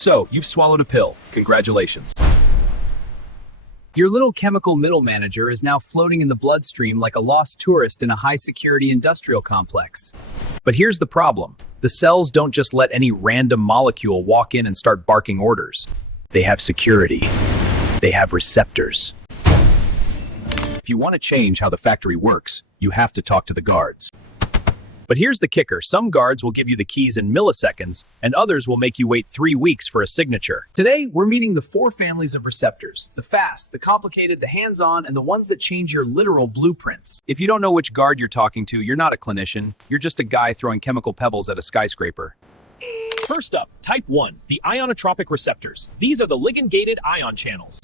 So, you've swallowed a pill. Congratulations. Your little chemical middle manager is now floating in the bloodstream like a lost tourist in a high-security industrial complex. But here's the problem. The cells don't just let any random molecule walk in and start barking orders. They have security. They have receptors. If you want to change how the factory works, you have to talk to the guards. But here's the kicker. Some guards will give you the keys in milliseconds, and others will make you wait 3 weeks for a signature. Today, we're meeting the 4 families of receptors. The fast, the complicated, the hands-on, and the ones that change your literal blueprints. If you don't know which guard you're talking to, you're not a clinician. You're just a guy throwing chemical pebbles at a skyscraper. First up, type 1, the Ionotropic Receptors. These are the Ligand-Gated Ion Channels.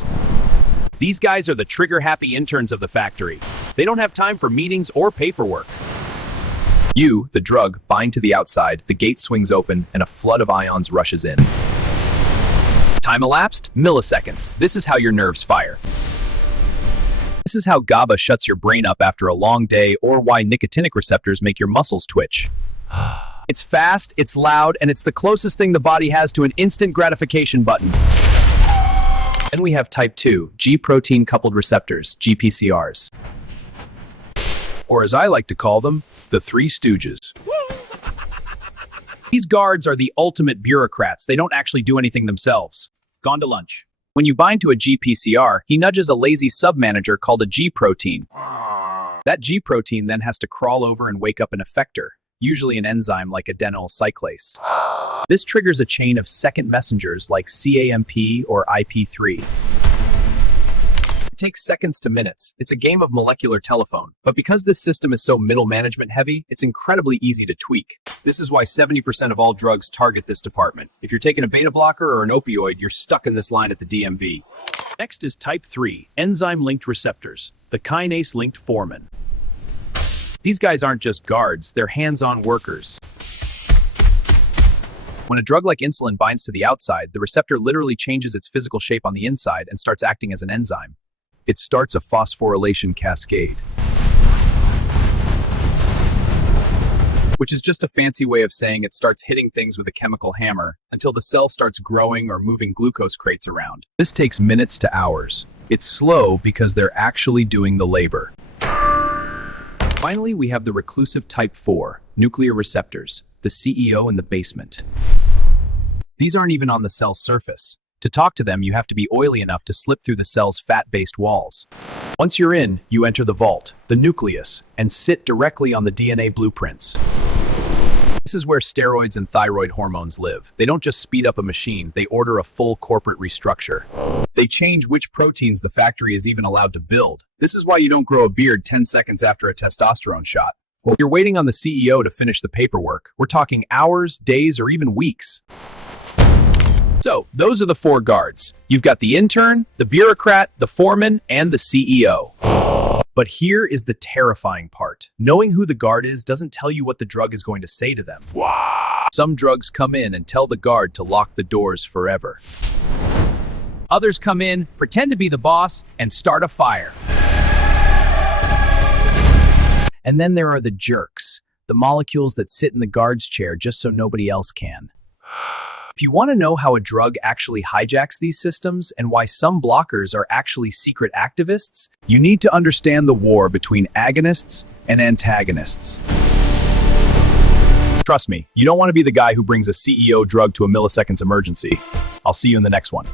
These guys are the trigger-happy interns of the factory. They don't have time for meetings or paperwork. You, the drug, bind to the outside, the gate swings open, and a flood of ions rushes in. Time elapsed? Milliseconds. This is how your nerves fire. This is how GABA shuts your brain up after a long day, or why nicotinic receptors make your muscles twitch. It's fast, it's loud, and it's the closest thing the body has to an instant gratification button. Then we have type 2, G-protein coupled receptors, GPCRs. Or as I like to call them, the Three Stooges. These guards are the ultimate bureaucrats. They don't actually do anything themselves. Gone to lunch. When you bind to a GPCR, he nudges a lazy sub-manager called a G-protein. That G-protein then has to crawl over and wake up an effector, usually an enzyme like adenyl cyclase. This triggers a chain of second messengers like CAMP or IP3. It takes seconds to minutes. It's a game of molecular telephone. But because this system is so middle management heavy, it's incredibly easy to tweak. This is why 70% of all drugs target this department. If you're taking a beta blocker or an opioid, you're stuck in this line at the DMV. Next is type 3, Enzyme-Linked Receptors, the Kinase-Linked foreman. These guys aren't just guards, they're hands-on workers. When a drug like insulin binds to the outside, the receptor literally changes its physical shape on the inside and starts acting as an enzyme. It starts a phosphorylation cascade, which is just a fancy way of saying it starts hitting things with a chemical hammer until the cell starts growing or moving glucose crates around. This takes minutes to hours. It's slow because they're actually doing the labor. Finally, we have the reclusive type 4, nuclear receptors, the CEO in the basement. These aren't even on the cell's surface. To talk to them, you have to be oily enough to slip through the cell's fat-based walls. Once you're in, you enter the vault, the nucleus, and sit directly on the DNA blueprints. This is where steroids and thyroid hormones live. They don't just speed up a machine, they order a full corporate restructure. They change which proteins the factory is even allowed to build. This is why you don't grow a beard 10 seconds after a testosterone shot. While you're waiting on the CEO to finish the paperwork, we're talking hours, days, or even weeks. So, those are the 4 guards. You've got the intern, the bureaucrat, the foreman, and the CEO. But here is the terrifying part. Knowing who the guard is doesn't tell you what the drug is going to say to them. Wow. Some drugs come in and tell the guard to lock the doors forever. Others come in, pretend to be the boss, and start a fire. And then there are the jerks, the molecules that sit in the guard's chair just so nobody else can. If you want to know how a drug actually hijacks these systems and why some blockers are actually secret activists, you need to understand the war between agonists and antagonists. Trust me, you don't want to be the guy who brings a CEO drug to a milliseconds emergency. I'll see you in the next one.